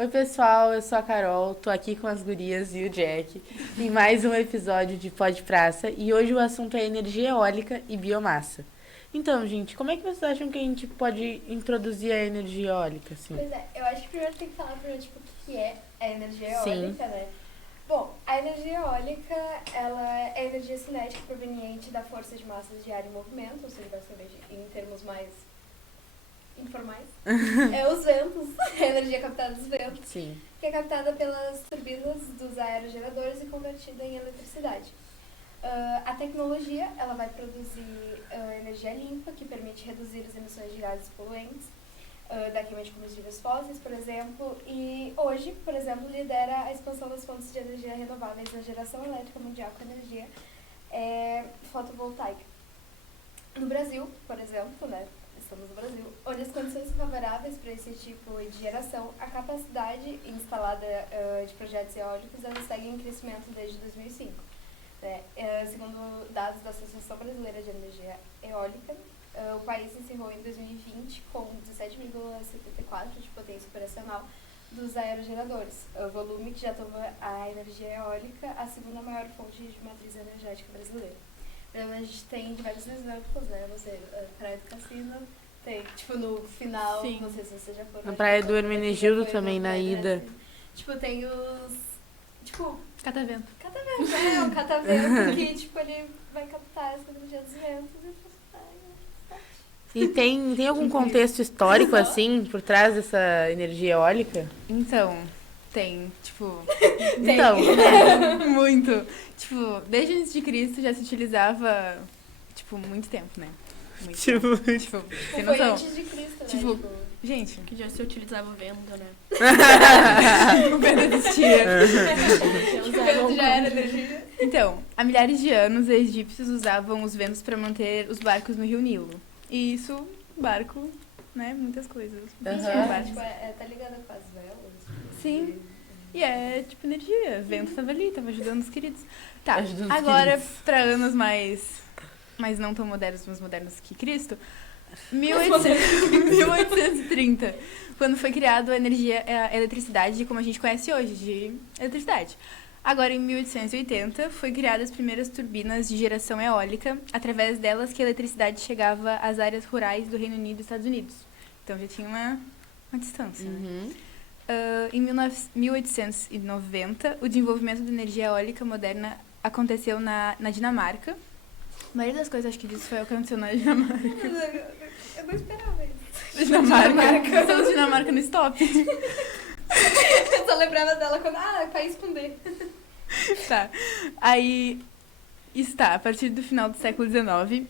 Oi, pessoal, eu sou a Carol, tô aqui com as gurias e o Jack em mais um episódio de Pode Praça e hoje o assunto é energia eólica e biomassa. Então, gente, como é que vocês acham que a gente pode introduzir a energia eólica, assim? Pois é, eu acho que primeiro tem que falar primeiro, tipo, o que é a energia Sim. eólica, né? Bom, a energia eólica, ela é energia cinética proveniente da força de massas de ar em movimento, ou seja, basicamente, em termos mais informais, é os ventos, a energia captada dos ventos, Sim. que é captada pelas turbinas dos aerogeradores e convertida em eletricidade. A tecnologia, ela vai produzir energia limpa, que permite reduzir as emissões de gases poluentes, da queima de combustíveis fósseis, por exemplo, e hoje, por exemplo, lidera a expansão das fontes de energia renováveis na geração elétrica mundial com energia fotovoltaica. No Brasil, por exemplo, né, estamos no Brasil, onde as condições são favoráveis para esse tipo de geração, a capacidade instalada de projetos eólicos ela segue em crescimento desde 2005. Né? Segundo dados da Associação Brasileira de Energia Eólica, o país encerrou em 2020 com 17,74 de potência operacional dos aerogeradores, o volume que já toma a energia eólica a segunda maior fonte de matriz energética brasileira. A gente tem diversos exemplos, né? Você, Praia do Cassino, tem, tipo, no final, Sim. não sei se você já foi. Na Praia do Hermenegildo também, na ida. Tipo, tem os... Tipo, Catavento. catavento, é um catavento que, tipo, ele vai captar essa energia dos ventos e transformar em eletricidade. E tem algum contexto histórico, assim, por trás dessa energia eólica? Então, tem, tipo, Então, muito. Tipo, desde antes de Cristo já se utilizava, tipo, muito tempo, né? Muito tipo, tempo. Tipo, Foi sem noção. antes de Cristo, Tipo, né? Gente, Que já se utilizava vendo, né? o vento existia. Tipo, o vento já era energia. Então, há milhares de anos, os egípcios usavam os ventos para manter os barcos no rio Nilo. E isso, barco, né? Muitas coisas. Aham. Barcos. Tipo, tá ligada com as velas. Tipo, Sim. E é, tipo, energia. O vento tava ali, tava ajudando os queridos. Tá, Ajudando os agora, queridos. pra anos mais não tão modernos, mas modernos que Cristo, 1830, quando foi criado a eletricidade como a gente conhece hoje, de eletricidade. Agora, em 1880, foi criadas as primeiras turbinas de geração eólica, através delas que a eletricidade chegava às áreas rurais do Reino Unido e Estados Unidos. Então já tinha uma distância, né? Uhum. Em 1890, o desenvolvimento da energia eólica moderna aconteceu na Dinamarca. A maioria das coisas, acho que disso foi o que aconteceu na Dinamarca. eu não esperava isso. Dinamarca. Estamos Dinamarca no stop. Eu só lembrava dela quando, país com D. Tá. Aí, está, a partir do final do século XIX,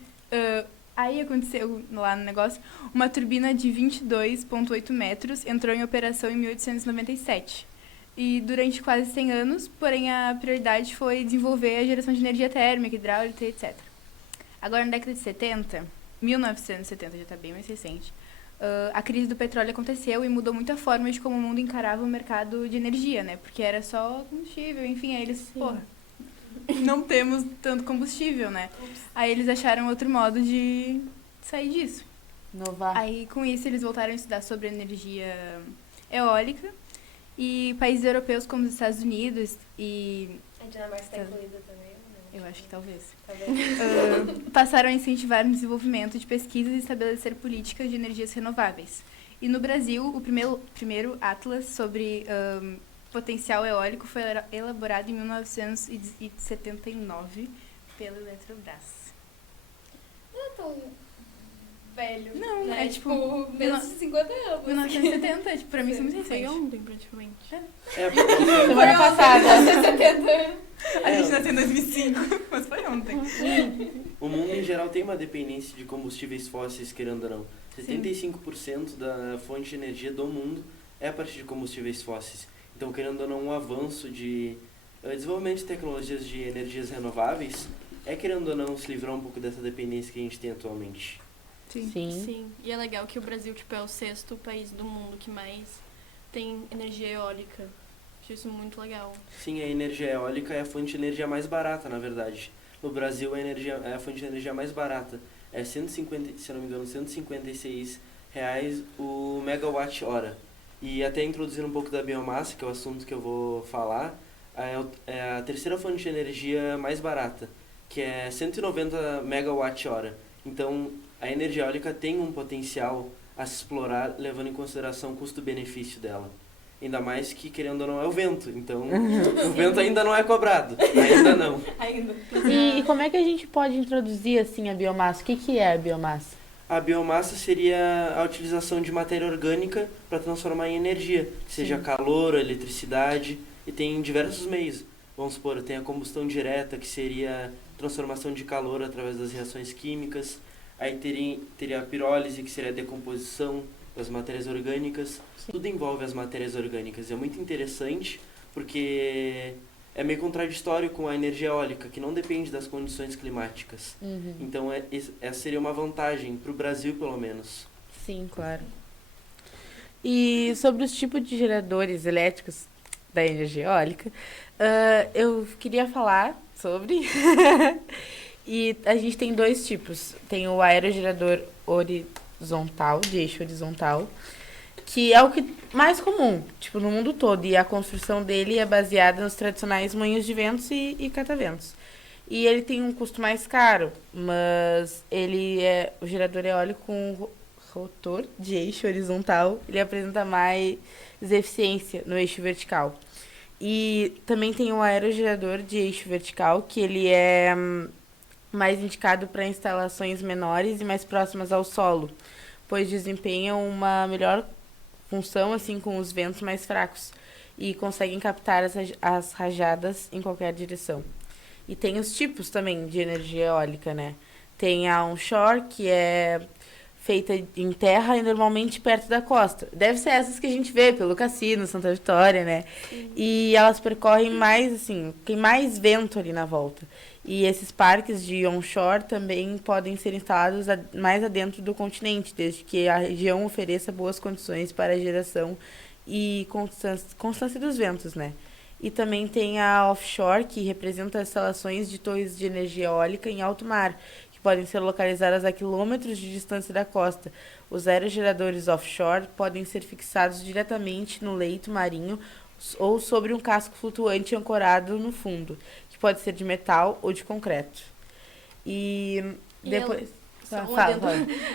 aí aconteceu lá no negócio, uma turbina de 22,8 metros entrou em operação em 1897. E durante quase 100 anos, porém a prioridade foi desenvolver a geração de energia térmica, hidráulica, etc. Agora, na década de 70, 1970, já está bem mais recente, a crise do petróleo aconteceu e mudou muito a forma de como o mundo encarava o mercado de energia, né? Porque era só combustível, enfim, aí eles, porra, não temos tanto combustível, né? Aí eles acharam outro modo de sair disso. Inovar. Aí, com isso, eles voltaram a estudar sobre energia eólica e países europeus como os Estados Unidos e... A Dinamarca está incluída também, né? Eu acho que talvez. Tá vendo? Passaram a incentivar o desenvolvimento de pesquisas e estabelecer políticas de energias renováveis. E no Brasil, o primeiro atlas sobre potencial eólico foi elaborado em 1979 pela Eletrobras. Não é tão velho. Não, né? é tipo menos de 50 anos. 1970, tipo, pra mim isso é muito Foi recente. ontem, praticamente. Semana passada. 70 anos. A gente nasceu em 2005, mas foi ontem. O mundo em geral tem uma dependência de combustíveis fósseis, querendo ou não. 75% da fonte de energia do mundo é a partir de combustíveis fósseis. Então, querendo ou não, um avanço de desenvolvimento de tecnologias de energias renováveis é, querendo ou não, se livrar um pouco dessa dependência que a gente tem atualmente. Sim. Sim. E é legal que o Brasil, tipo, é o 6º país do mundo que mais tem energia eólica. Acho isso muito legal. Sim, a energia eólica é a fonte de energia mais barata, na verdade. No Brasil, é a fonte de energia mais barata. É 150, se não me engano, R$ 156 o megawatt-hora. E até introduzindo um pouco da biomassa, que é o assunto que eu vou falar, é a terceira fonte de energia mais barata, que é 190 megawatt-hora. Então, a energia eólica tem um potencial a se explorar, levando em consideração o custo-benefício dela. Ainda mais que, querendo ou não, é o vento. Então, o vento ainda não é cobrado. Ainda não. Ainda. E como é que a gente pode introduzir, assim, a biomassa? O que é a biomassa? A biomassa seria a utilização de matéria orgânica para transformar em energia, seja calor, eletricidade, e tem diversos meios. Vamos supor, tem a combustão direta, que seria transformação de calor através das reações químicas. Aí teria a pirólise, que seria a decomposição das matérias orgânicas. Tudo envolve as matérias orgânicas. É muito interessante porque é meio contraditório com a energia eólica, que não depende das condições climáticas. Então, essa seria uma vantagem para o Brasil, pelo menos. Sim, claro. E sobre os tipos de geradores elétricos da energia eólica, eu queria falar sobre... E a gente tem dois tipos. Tem o aerogerador horizontal, de eixo horizontal, que é o que mais comum, tipo, no mundo todo. E a construção dele é baseada nos tradicionais moinhos de ventos e cataventos. E ele tem um custo mais caro, mas ele é o gerador eólico com rotor de eixo horizontal. Ele apresenta mais eficiência no eixo vertical. E também tem o aerogerador de eixo vertical, que ele é mais indicado para instalações menores e mais próximas ao solo, pois desempenham uma melhor função assim com os ventos mais fracos e conseguem captar as rajadas em qualquer direção. E tem os tipos também de energia eólica, né? Tem a onshore, que é feita em terra e normalmente perto da costa. Deve ser essas que a gente vê pelo Cassino, Santa Vitória, né? Sim. E elas percorrem mais, assim, tem mais vento ali na volta. E esses parques de onshore também podem ser instalados mais adentro do continente, desde que a região ofereça boas condições para a geração e constância dos ventos, né? E também tem a offshore, que representa instalações de torres de energia eólica em alto mar, que podem ser localizadas a quilômetros de distância da costa. Os aerogeradores offshore podem ser fixados diretamente no leito marinho ou sobre um casco flutuante ancorado no fundo, que pode ser de metal ou de concreto. E depois... Fala.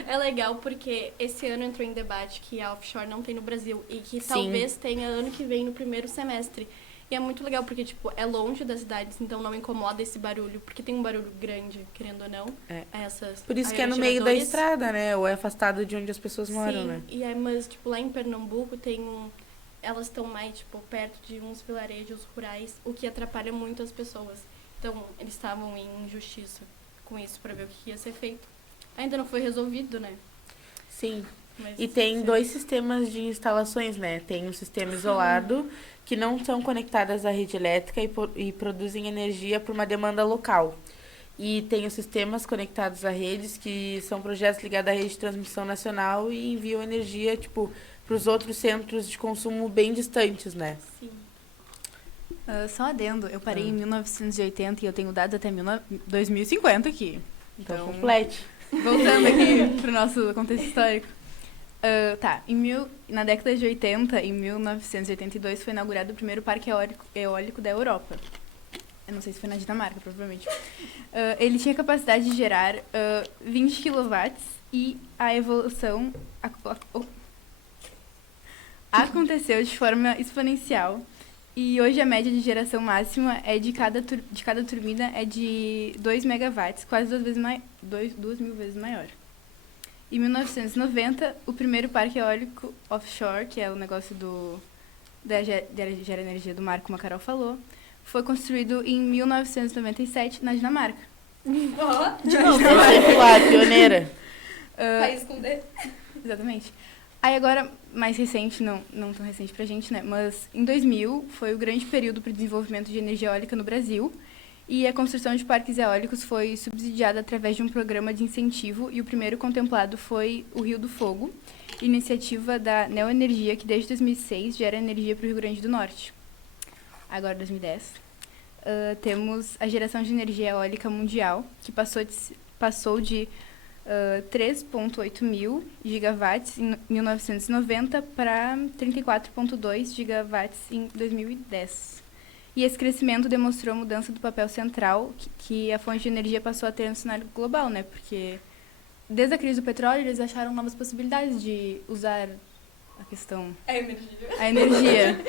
É legal porque esse ano entrou em debate que a offshore não tem no Brasil e que talvez tenha ano que vem no primeiro semestre. E é muito legal porque, tipo, é longe das cidades, então não incomoda esse barulho, porque tem um barulho grande, querendo ou não. Por isso que é no meio da estrada, né? Ou é afastado de onde as pessoas moram, né? Sim, mas, tipo, lá em Pernambuco elas estão mais, tipo, perto de uns vilarejos rurais, o que atrapalha muito as pessoas. Então, eles estavam em injustiça com isso, pra ver o que ia ser feito. Ainda não foi resolvido, né? Sim. E tem dois sistemas de instalações, né? Tem um sistema isolado, que não são conectadas à rede elétrica e produzem energia por uma demanda local. E tem os sistemas conectados a redes, que são projetos ligados à rede de transmissão nacional e enviam energia, tipo, para os outros centros de consumo bem distantes, né? Sim. Só adendo, eu parei em 1980 e eu tenho dados até 2050 aqui. Então, complete. Voltando aqui pro nosso contexto histórico. Na década de 80, em 1982, foi inaugurado o primeiro parque eólico da Europa. Eu não sei se foi na Dinamarca, provavelmente. Ele tinha capacidade de gerar 20 kW e a evolução aconteceu de forma exponencial. E hoje a média de geração máxima de cada turbina é de 2 megawatts, quase 2.000 vezes maior. Em 1990, o primeiro parque eólico offshore, que é o negócio da gera energia do mar, como a Carol falou, foi construído em 1997 na Dinamarca. De novo, lá, pioneira. País com D. Exatamente. Aí agora, mais recente, não tão recente pra gente, né? Mas em 2000 foi o grande período para o desenvolvimento de energia eólica no Brasil. E a construção de parques eólicos foi subsidiada através de um programa de incentivo e o primeiro contemplado foi o Rio do Fogo, iniciativa da Neoenergia, que desde 2006 gera energia para o Rio Grande do Norte. Agora, 2010, temos a geração de energia eólica mundial, que passou de 3,8 mil gigawatts em 1990 para 34,2 gigawatts em 2010. E esse crescimento demonstrou a mudança do papel central que a fonte de energia passou a ter no cenário global, né? Porque desde a crise do petróleo, eles acharam novas possibilidades de usar a questão... A energia.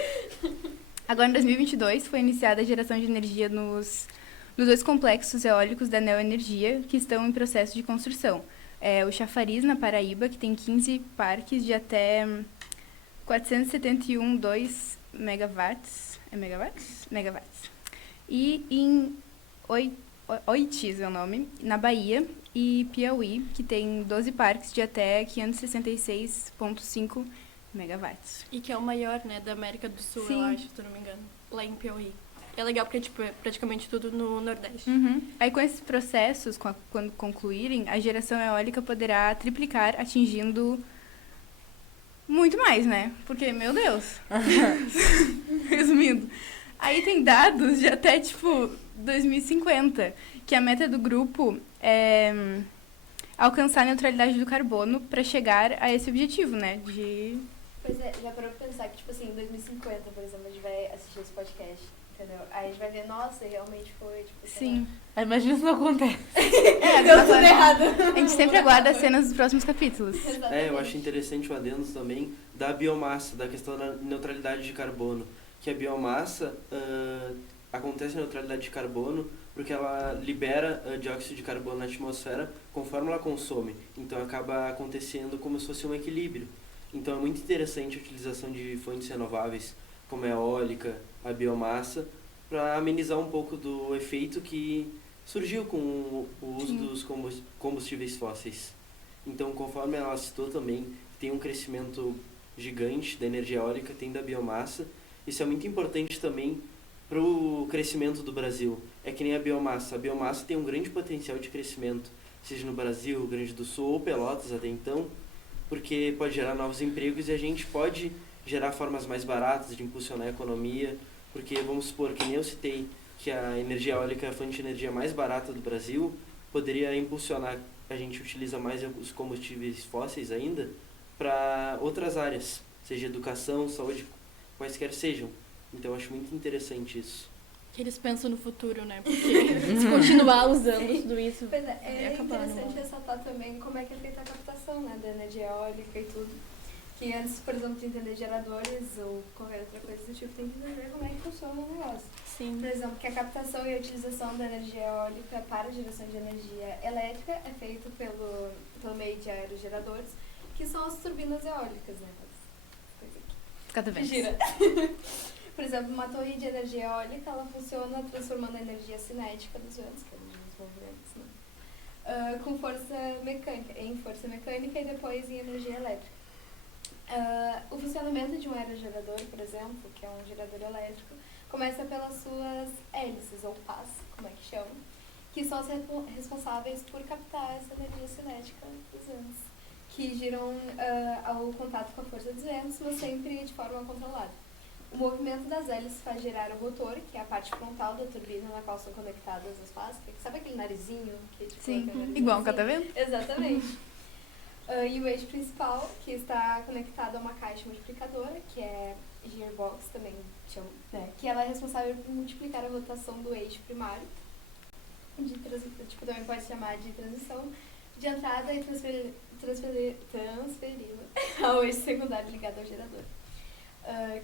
Agora, em 2022, foi iniciada a geração de energia nos 2 complexos eólicos da Neoenergia, que estão em processo de construção. O Chafariz, na Paraíba, que tem 15 parques de até 471,2 megawatts. É megawatts? Megawatts. E em Oitis é o nome, na Bahia, e Piauí, que tem 12 parques de até 566,5 megawatts. E que é o maior, né, da América do Sul, Sim. eu acho, se eu não me engano, lá em Piauí. É legal porque, tipo, é praticamente tudo no Nordeste. Uhum. Aí, com esses processos, quando concluírem, a geração eólica poderá triplicar, atingindo muito mais, né? Porque, meu Deus. Resumindo. Aí tem dados de até, tipo, 2050, que a meta do grupo é alcançar a neutralidade do carbono para chegar a esse objetivo, né? Pois é, já parou pra pensar que, tipo assim, em 2050, por exemplo, a gente vai assistir esse podcast, entendeu? Aí a gente vai ver, nossa, realmente foi, tipo, sei Sim. Aí imagina se não acontece. Deu tudo errado. A gente sempre aguarda as cenas dos próximos capítulos. Eu acho interessante o adendo também da biomassa, da questão da neutralidade de carbono. Que a biomassa acontece a neutralidade de carbono porque ela libera dióxido de carbono na atmosfera conforme ela consome. Então acaba acontecendo como se fosse um equilíbrio. Então é muito interessante a utilização de fontes renováveis, como a eólica, a biomassa, para amenizar um pouco do efeito que surgiu com o uso dos combustíveis fósseis. Então, conforme ela citou também, tem um crescimento gigante da energia eólica, tem da biomassa. Isso é muito importante também para o crescimento do Brasil. É que nem a biomassa. A biomassa tem um grande potencial de crescimento, seja no Brasil, Rio Grande do Sul ou Pelotas até então, porque pode gerar novos empregos e a gente pode gerar formas mais baratas de impulsionar a economia, porque vamos supor que nem eu citei que a energia eólica é a fonte de energia mais barata do Brasil, poderia impulsionar, a gente utiliza mais os combustíveis fósseis ainda para outras áreas, seja educação, saúde, quaisquer sejam. Então eu acho muito interessante isso. Que eles pensam no futuro, né? Porque se continuar usando tudo isso, Pois vai é acabar, interessante né? ressaltar também como é que é feita a captação, né, da energia eólica e tudo. Que antes, por exemplo, de entender geradores ou qualquer outra coisa do tipo, tem que entender como é que funciona o negócio. Sim. Por exemplo, que a captação e a utilização da energia eólica para a geração de energia elétrica é feito pelo meio de aerogeradores, que são as turbinas eólicas, né? Cada vez. Gira. Por exemplo, uma torre de energia eólica, ela funciona transformando a energia cinética dos ventos, que é a energia dos movimentos, né? Com força mecânica, em força mecânica e depois em energia elétrica. O funcionamento de um aerogerador, por exemplo, que é um gerador elétrico, começa pelas suas hélices, ou pás, como é que chama, que são as responsáveis por captar essa energia cinética dos ventos, que giram ao contato com a força dos ventos, mas sempre de forma controlada. O movimento das hélices faz girar o rotor, que é a parte frontal da turbina na qual são conectadas as pás. Sabe aquele narizinho? Que, tipo, Sim, narizinho igual um assim? catavento. Exatamente. E o eixo principal, que está conectado a uma caixa multiplicadora, que é gearbox também, chama, né? Que ela é responsável por multiplicar a rotação do eixo primário, tipo, também pode chamar de transição, de entrada e transferi-la ao eixo secundário ligado ao gerador.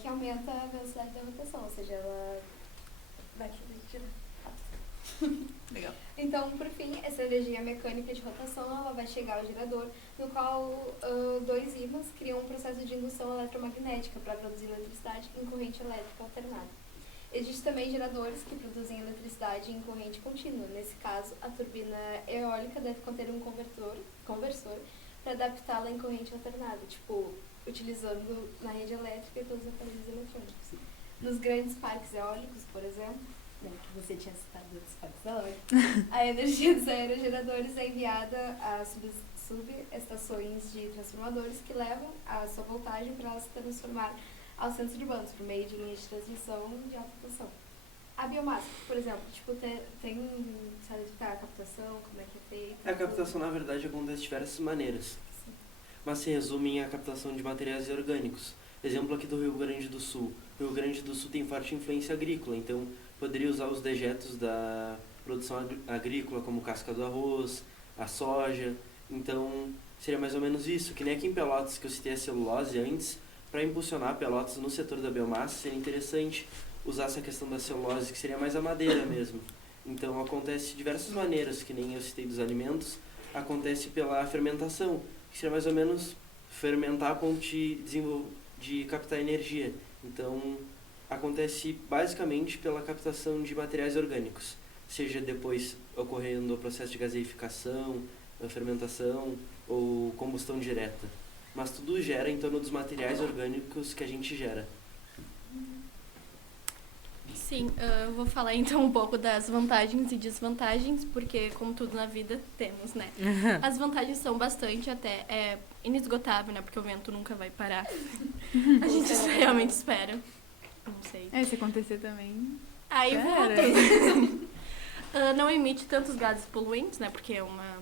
Que aumenta a velocidade da rotação, ou seja, ela vai girar rápido. Legal. Então, por fim, essa energia mecânica de rotação ela vai chegar ao gerador, no qual dois ímãs criam um processo de indução eletromagnética para produzir eletricidade em corrente elétrica alternada. Existem também geradores que produzem eletricidade em corrente contínua. Nesse caso, a turbina eólica deve conter um conversor para adaptá-la em corrente alternada, tipo, utilizando na rede elétrica e todos os aparelhos eletrônicos. Nos grandes parques eólicos, por exemplo, né, que você tinha citado dos parques eólicos, a energia dos aerogeradores é enviada a subestações de transformadores que levam a sua voltagem para ela se transformar aos centros urbanos por meio de linhas de transmissão de alta tensão. A biomassa, por exemplo, tipo, tem sabe explicar a captação, como é que é feita? A captação, na verdade, acontece de diversas maneiras, mas se resume em a captação de materiais orgânicos. Exemplo aqui do Rio Grande do Sul. O Rio Grande do Sul tem forte influência agrícola, então poderia usar os dejetos da produção agrícola, como casca do arroz, a soja. Então, seria mais ou menos isso. Que nem aqui em Pelotas, que eu citei a celulose antes, para impulsionar Pelotas no setor da biomassa, seria interessante usar essa questão da celulose, que seria mais a madeira mesmo. Então, acontece de diversas maneiras, que nem eu citei dos alimentos, acontece pela fermentação, que seria mais ou menos fermentar a ponto de captar energia. Então, acontece basicamente pela captação de materiais orgânicos, seja depois ocorrendo o processo de gaseificação, a fermentação ou combustão direta. Mas tudo gera em torno dos materiais orgânicos que a gente gera. Sim, eu vou falar então um pouco das vantagens e desvantagens, porque como tudo na vida temos, né? As vantagens são bastante, até é inesgotável, né? Porque o vento nunca vai parar. A gente realmente espera. Não sei. Se acontecer também. Aí voltando. Não emite tantos gases poluentes, né? Porque é uma...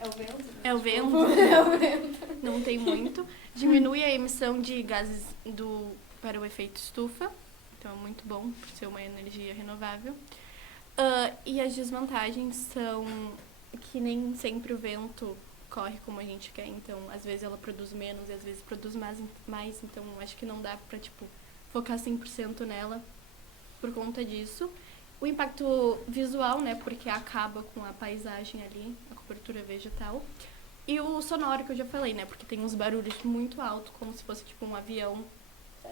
É o vento? Né? É o vento. É o vento. Não tem muito. Diminui a emissão de gases para o efeito estufa. Então é muito bom por ser uma energia renovável. E as desvantagens são que nem sempre o vento corre como a gente quer. Então, às vezes ela produz menos e às vezes produz mais. Então, acho que não dá pra, focar 100% nela por conta disso. O impacto visual, né? Porque acaba com a paisagem ali, a cobertura vegetal. E o sonoro, que eu já falei, né? Porque tem uns barulhos muito altos, como se fosse, um avião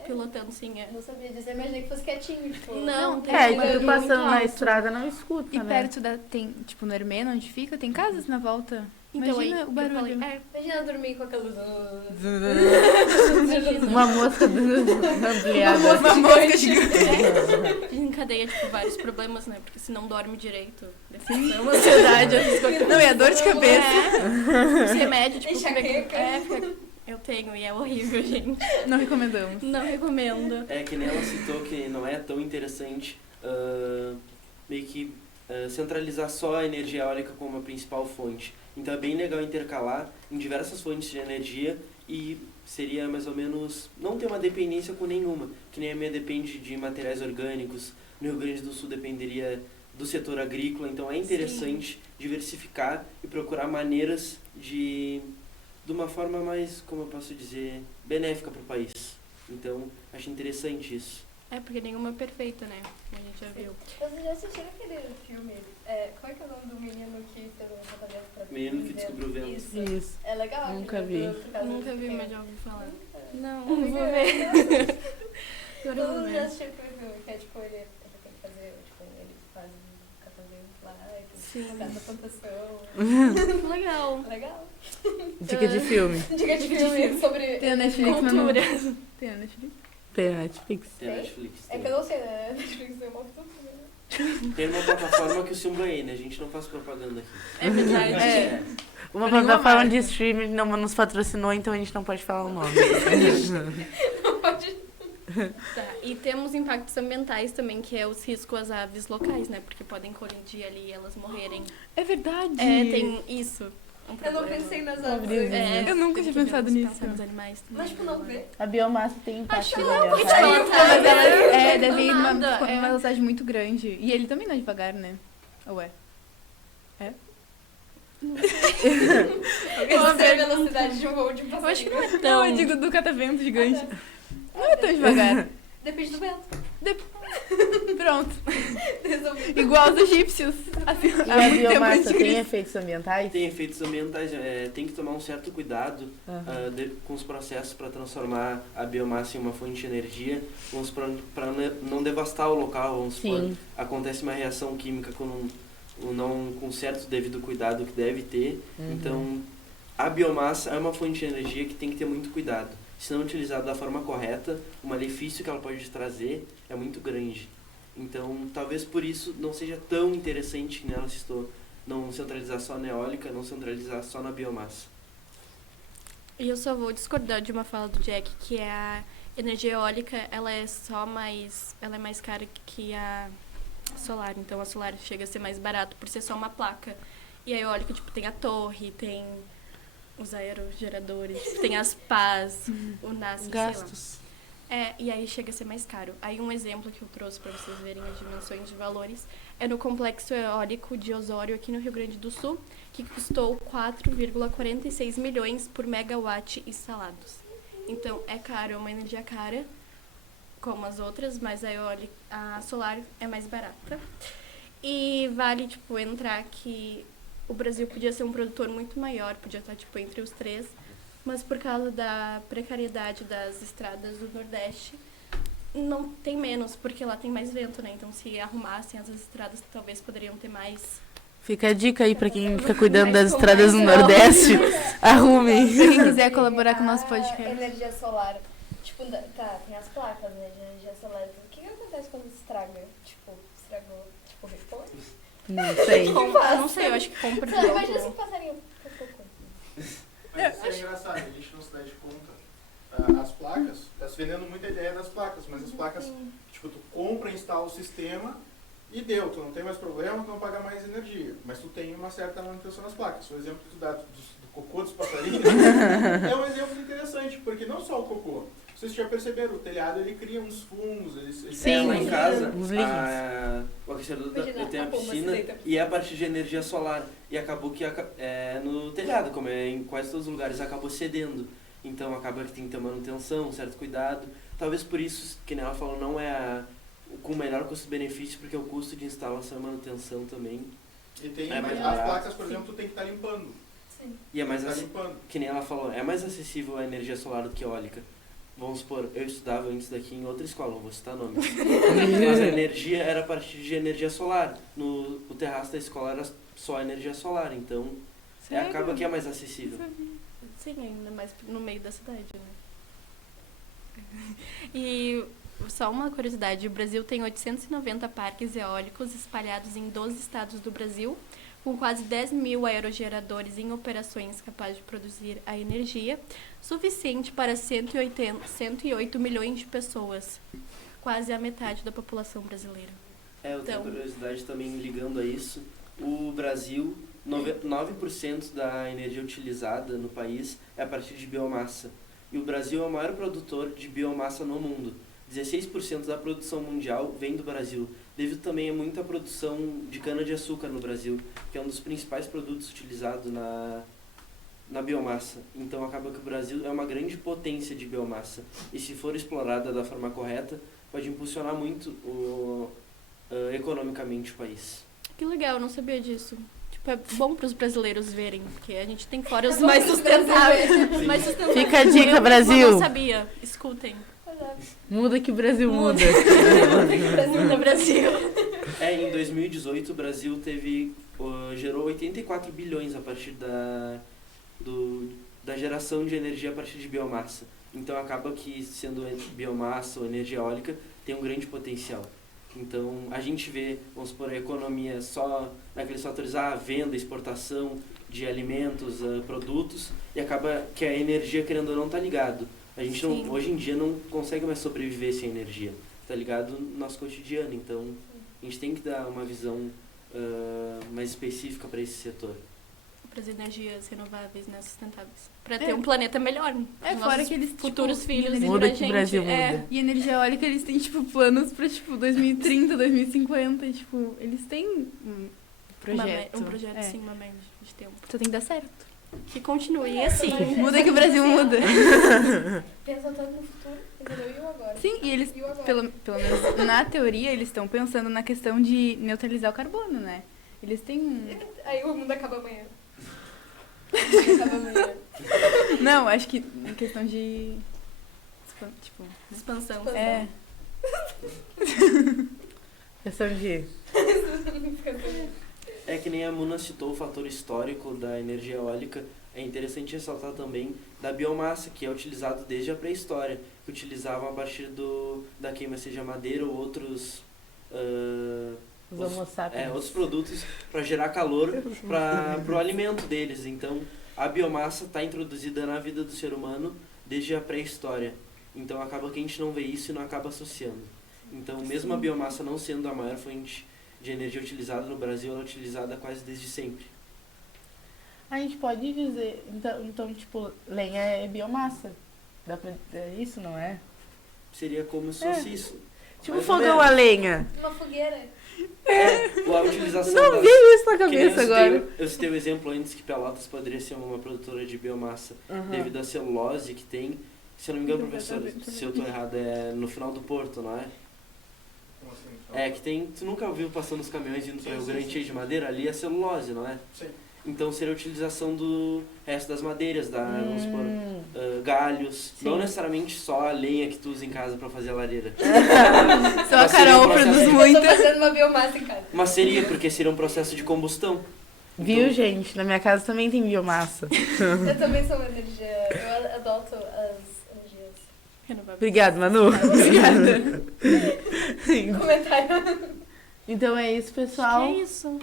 pilotando, sim. Não sabia disso, eu imaginei que fosse quietinho, Não, tem que barulho tu passando muito na alto. estrada não escuta, E né? perto tem, no Hermeno, onde fica, tem casas na volta. Imagina aí, o barulho. eu falei, Imagina dormir com aquela luz. Uma mosca ampliada. Uma mosca gigante. desencadeia, vários problemas, né? Porque se não dorme direito, depressão, ansiedade, essas coisas. Não, e a dor de cabeça. Esse remédio, Enxaqueca. eu tenho e é horrível, gente. Não recomendamos. Não recomendo. É que nem ela citou que não é tão interessante meio que centralizar só a energia eólica como a principal fonte. Então é bem legal intercalar em diversas fontes de energia e seria mais ou menos não ter uma dependência com nenhuma, que nem a minha depende de materiais orgânicos, no Rio Grande do Sul dependeria do setor agrícola, então é interessante diversificar e procurar maneiras de uma forma mais, como eu posso dizer, benéfica para o país. Então, acho interessante isso. Porque nenhuma é perfeita, né? Como a gente já viu. Vocês já assistiram aquele filme? Como é que é o nome do menino que fez um tratamento pra... Menino que descobriu o vento. Isso. É legal? Nunca vi. Nunca vi, mas já ouvi falar. Não, Não não vou ver. Todo mundo já assistiu aquele filme, que é ele tem que fazer, ele faz um catavento lá, e tem que plantação. Legal. Legal. Dica de filme. Dica de filme sobre... Tem a Netflix, mas não... Cultura. Tem a Netflix? Tem na Netflix. Tem a Netflix. É que eu não sei, né? Netflix eu mostro tudo, né? Tem uma plataforma que o Silvio ganhei, né? A gente não faz propaganda aqui. É verdade. Mas Uma Nenhuma plataforma marca. de streaming não nos patrocinou, então a gente não pode falar o nome. Não pode... Tá. E temos impactos ambientais também, que é os riscos às aves locais, né? Porque podem colidir ali e elas morrerem. É verdade. Tem isso. Eu não pensei nas Pobrezinha. aves. Eu nunca tinha pensado nisso. Nos animais também. Mas, não vê. A biomassa tem impacto Acho que ambiental. não, Mas ela Do deve ir numa nada, uma velocidade muito grande. E ele também não é devagar, né? Ou é? Qual é a velocidade de um voo de Eu acho que passarinho? não é Não, tão... eu digo do catavento gigante. Não é tão devagar. Depende do vento. Pronto. Resolvido. Igual os egípcios. Assim, E há a muito tempo biomassa antes de tem Cristo. efeitos ambientais? tem efeitos ambientais, tem que tomar um certo cuidado Aham. com os processos para transformar a biomassa em uma fonte de energia, para não devastar o local, vamos supor. Sim. Acontece uma reação química com certo devido cuidado que deve ter. Então, a biomassa é uma fonte de energia que tem que ter muito cuidado. Se não utilizada da forma correta, o malefício que ela pode trazer é muito grande. Então, talvez por isso não seja tão interessante, né, ela citou, não centralizar só na eólica, não centralizar só na biomassa. E eu só vou discordar de uma fala do Jack, que a energia eólica, ela é mais cara que a solar. Então a solar chega a ser mais barato por ser só uma placa. E a eólica, tipo, tem a torre, tem os aerogeradores, tipo, tem as pás, o NAS, sei lá. Gastos. E aí chega a ser mais caro. Aí um exemplo que eu trouxe para vocês verem as dimensões de valores é no complexo eólico de Osório, aqui no Rio Grande do Sul, que custou 4,46 milhões por megawatt instalados. Então é caro, é uma energia cara, como as outras, mas a solar é mais barata. E vale, tipo, entrar que o Brasil podia ser um produtor muito maior, podia estar, tipo, entre os 3, mas por causa da precariedade das estradas do Nordeste, não tem menos, porque lá tem mais vento, né? Então, se arrumassem as estradas, talvez poderiam ter mais. Fica a dica aí pra quem fica cuidando das estradas no Nordeste. Arrumem. Pra quem quiser colaborar com o nosso podcast. Energia solar. Tipo, tem as placas, né, de energia solar. O que acontece quando estraga? Tipo, estragou, tipo, repõe? Não sei. Eu não sei, eu acho que compra de Imagina se novo. um passarinho... Mas isso é engraçado, a gente não se dá de conta. As placas, tá se vendendo muita ideia das placas, mas as placas, tipo, tu compra, instala o sistema e deu, tu não tem mais problema, tu não paga mais energia. Mas tu tem uma certa manutenção nas placas. O exemplo que tu dá do cocô dos passarinhos é um exemplo interessante, porque não só o cocô. Vocês já perceberam, o telhado ele cria uns fungos, Sim, lá em casa, uns o aquecedor Imagina, eu tenho a a pomba se piscina deita. e é a partir de energia solar. E acabou que no telhado, como é em quase todos os lugares, acabou cedendo. Então acaba que tem que ter manutenção, um certo cuidado. Talvez por isso, que nem ela falou, não é com o melhor custo-benefício, porque o custo de instalação e manutenção também. E tem É mais as barato. placas, por exemplo, tu tem que estar limpando. Sim. E é mais Tá limpando. que nem ela falou, é mais acessível a energia solar do que a eólica. Vamos supor, eu estudava antes daqui em outra escola, não vou citar nome. Mas a energia era a partir de energia solar. O terraço da escola era só energia solar, então acaba que é mais acessível. Sim, ainda mais no meio da cidade, né? E só uma curiosidade, o Brasil tem 890 parques eólicos espalhados em 12 estados do Brasil, com quase 10 mil aerogeradores em operações capazes de produzir a energia suficiente para 108 milhões de pessoas, quase a metade da população brasileira. Eu tenho curiosidade também ligando a isso. O Brasil, 9% da energia utilizada no país é a partir de biomassa. E o Brasil é o maior produtor de biomassa no mundo. 16% da produção mundial vem do Brasil, devido também a muita produção de cana-de-açúcar no Brasil, que é um dos principais produtos utilizados na biomassa. Então acaba que o Brasil é uma grande potência de biomassa. E se for explorada da forma correta, pode impulsionar muito economicamente o país. Que legal, eu não sabia disso. Tipo, é bom para os brasileiros verem, porque a gente tem foras mais sustentáveis. Mais sustentáveis. Fica a dica, Eu Brasil. não sabia. Escutem. Muda que o Brasil muda. No Brasil. Em 2018 o Brasil gerou 84 bilhões a partir da geração de energia a partir de biomassa. Então acaba que, sendo biomassa ou energia eólica, tem um grande potencial. Então a gente vê, vamos supor, a economia só naqueles fatores, venda, exportação de alimentos, produtos, e acaba que a energia, querendo ou não, está ligado. A gente não, hoje em dia não consegue mais sobreviver sem energia, tá ligado no nosso cotidiano. Então a gente tem que dar uma visão mais específica para esse setor. Para as energias renováveis, né, sustentáveis. Para ter um planeta melhor. Fora que eles, futuros tipo, filhos. Muda pra que o gente. Brasil muda. E energia eólica, eles têm, tipo, planos pra, tipo, 2030, 2050, tipo, eles têm um projeto. Um projeto, sim, uma média de tempo. Então tem que dar certo. Que continue assim. Muda que o Brasil muda. Pensa tanto no futuro, entendeu? E o agora? Sim, e eles, E o agora? pelo menos na teoria, eles estão pensando na questão de neutralizar o carbono, né? Eles têm... Aí o mundo acaba amanhã. Acaba amanhã. Não, acho que em questão de... Tipo... Expansão. É. Questão de... É que nem a Muna citou o fator histórico da energia eólica, é interessante ressaltar também da biomassa, que é utilizado desde a pré-história, que utilizavam a partir da queima, seja madeira ou outros Os homo sapiens. outros produtos para gerar calor para o alimento deles. Então a biomassa está introduzida na vida do ser humano desde a pré-história. Então acaba que a gente não vê isso e não acaba associando. Então mesmo a biomassa não sendo a maior fonte de energia utilizada no Brasil ela é utilizada quase desde sempre. A gente pode dizer, então tipo, lenha é biomassa. É isso, não é? Seria como se fosse isso. Tipo Mais ou fogão menos. a lenha. Uma fogueira. A utilização Não das... veio isso na Que nem cabeça agora. Eu citei o exemplo antes que Pelotas poderia ser uma produtora de biomassa Uhum. devido à celulose que tem. Se eu não me engano, professor, se eu tô errado, é no final do porto, não é? Como assim? É, que tem... Tu nunca viu passando os caminhões indo para Sim, Rio sim, Grande sim. cheio de madeira? Ali é celulose, não é? Sim. Então seria a utilização do resto das madeiras, vamos supor, Hum. galhos. Sim. Não necessariamente só a lenha que tu usa em casa para fazer a lareira. Só a Mas seria Carol um processo produz de- Eu muito. tô fazendo uma biomassa em casa. Mas seria, porque seria um processo de combustão. Viu, Então- gente? Na minha casa também tem biomassa. Eu também sou uma energia. Eu adoto as energias. Renovável. Obrigada, Manu. Obrigada. Comentário. Então é isso, Que pessoal. é isso.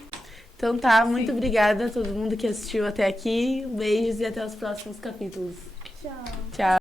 Então tá, muito obrigada a todo mundo que assistiu até aqui. Beijos e até os próximos capítulos. Tchau. Tchau.